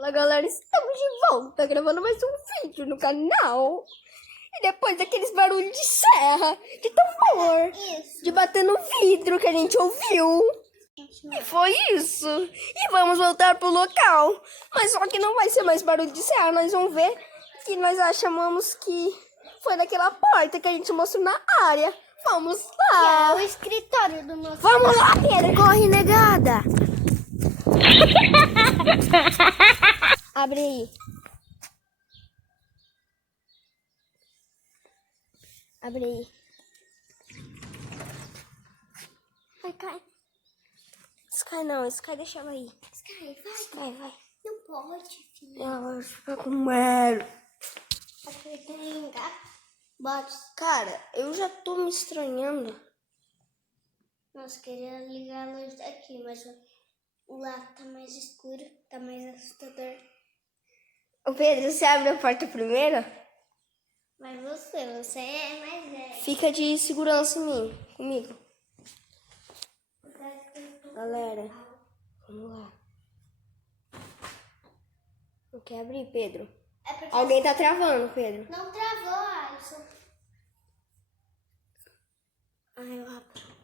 Fala galera, estamos de volta gravando mais um vídeo no canal. E depois daqueles barulhos de serra, de tambor, de bater no vidro que a gente ouviu. E foi isso. E vamos voltar pro local. Mas só que não vai ser mais barulho de serra. Nós vamos ver que nós achamos que foi naquela porta que a gente mostrou na área. Vamos lá. É o escritório do nosso... Vamos lá, Pedro. Corre, negada. Abre aí. Abre aí. Vai, cai. Sky não, Sky deixa ela aí. Sky, vai. Sky, vai. Não pode, filho. Ela vai ficar com medo. Bota. Cara, eu já tô me estranhando. Nossa, queria ligar a luz daqui, mas lá tá mais escuro, tá mais assustador. Ô Pedro, você abre a porta primeiro? Mas você é mais velho. Fica de segurança em mim, comigo. Galera, vamos lá. Não quer abrir, Pedro? É porque Alguém tá travando, Pedro. não travou, Alisson. Ah, eu abro.